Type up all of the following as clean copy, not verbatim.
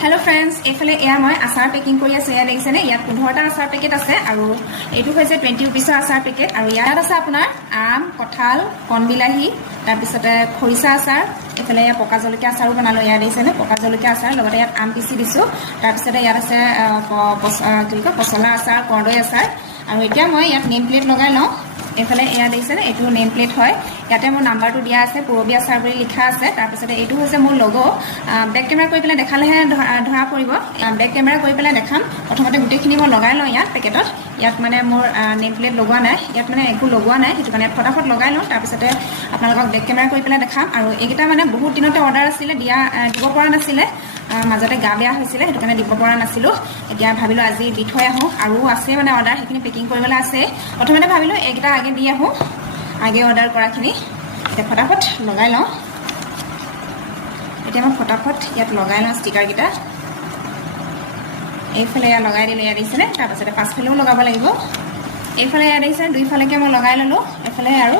hello friends এইফালে এয়া মই আচাৰ পেকিং কৰি আছে এয়া দেখিছেনে ইয়াত 15টা আচাৰ পেকেট আছে আৰু এইটো হৈছে 20 रुपीसৰ আচাৰ পেকেট আৰু ইয়াত আছে আপোনাৰ আম কঁঠাল কণবিলাহী তাৰ পিছতে খৰিচা আচাৰ এইফালে ইয়া পকা জলকীয়া আচাৰো বনালো ইয়া দেখিছেনে পকা জলকীয়া আচাৰ লগতে ইয়াত আম পিচি দিছো তাৰ পিছতে ইয়াত আছে পচলা আচাৰ কৰ্দৈ আচাৰ আৰু এতিয়া মই ইয়াত নেম প্লেট লগাই লওঁ এইফালে এয়া দেখিছেনে এইটো নেম প্লেট হয় ইয়াতে মোৰ নাম্বাৰটো দিয়া আছে পুৰবী আচাৰ বুলি লিখা আছে তাৰ পিছতে এইটো হৈছে মোৰ লগো বেক কেমেৰা কৰি পেলাই দেখালেহে ধৰা পৰিব বেক কেমেৰা কৰি পেলাই দেখাম প্ৰথমতে গোটেইখিনি মই লগাই লওঁ ইয়াত পেকেটত ইয়াত মানে মোৰ নেম প্লেট লগোৱা নাই ইয়াত মানে একো লগোৱা নাই সেইটো কাৰণে ফটাফট লগাই লওঁ তাৰ পিছতে আপোনালোকক বেক কেমেৰা কৰি পেলাই দেখাম আৰু এইকেইটা মানে বহুত দিনতে অৰ্ডাৰ আছিলে দিব পৰা নাছিলে মাজতে গা বেয়া হৈছিলে সেইটো কাৰণে দিব পৰা নাছিলোঁ এতিয়া ভাবিলোঁ আজি দি থৈ আহোঁ আৰু আছে মানে অৰ্ডাৰ সেইখিনি পেকিং কৰিবলৈ আছে প্ৰথমতে ভাবিলোঁ এইকেইটা আগে দি আহোঁ আগে অৰ্ডাৰ কৰাখিনি এতিয়া ফটাফট লগাই লওঁ এতিয়া মই ফটাফট ইয়াত লগাই লওঁ ষ্টিকাৰকেইটা এইফালে ইয়াত লগাই দিলোঁ ইয়াত দিছেনে তাৰপাছতে পাছফালেও লগাব লাগিব এইফালে ইয়াত দিছে দুইফালেকে মই লগাই ল'লোঁ এইফালে আৰু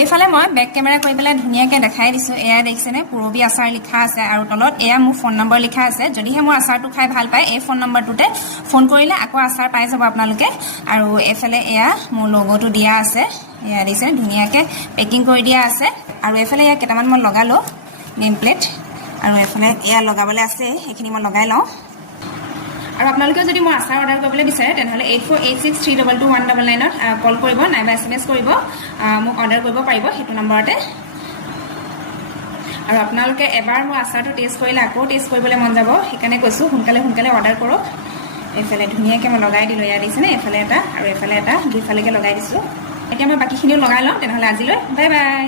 এইফালে মই বেক কেমেৰা কৰি পেলাই ধুনীয়াকৈ দেখাই দিছোঁ এয়া দেখিছেনে পুৰবী আচাৰ লিখা আছে আৰু তলত এয়া মোৰ ফোন নম্বৰ লিখা আছে যদিহে মোৰ আচাৰটো খাই ভাল পায় এই ফোন নম্বৰটোতে ফোন কৰিলে আকৌ আচাৰ পাই যাব আপোনালোকে আৰু এইফালে এয়া মোৰ লগোটো দিয়া আছে এয়া দেখিছেনে ধুনীয়াকৈ পেকিং কৰি দিয়া আছে আৰু এইফালে এয়া কেইটামান মই লগালোঁ নেম প্লেট আৰু এইফালে এয়া লগাবলৈ আছে সেইখিনি মই লগাই লওঁ আৰু আপোনালোকে যদি মই আচাৰ অৰ্ডাৰ কৰিবলৈ বিচাৰে তেনেহ'লে 8486322199ত কল কৰিব নাইবা SMS কৰিব মোক অৰ্ডাৰ কৰিব পাৰিব সেইটো নম্বৰতে আৰু আপোনালোকে এবাৰ মোৰ আচাৰটো টেষ্ট কৰিলে আকৌ টেষ্ট কৰিবলৈ মন যাব সেইকাৰণে কৈছোঁ সোনকালে অৰ্ডাৰ কৰক এইফালে ধুনীয়াকৈ মই লগাই দিলোঁ এয়া দিছেনে এইফালে এটা আৰু এইফালে এটা দুইফালেকে লগাই দিছোঁ এতিয়া মই বাকীখিনিও লগাই লওঁ তেনেহ'লে আজিলৈ বাই বাই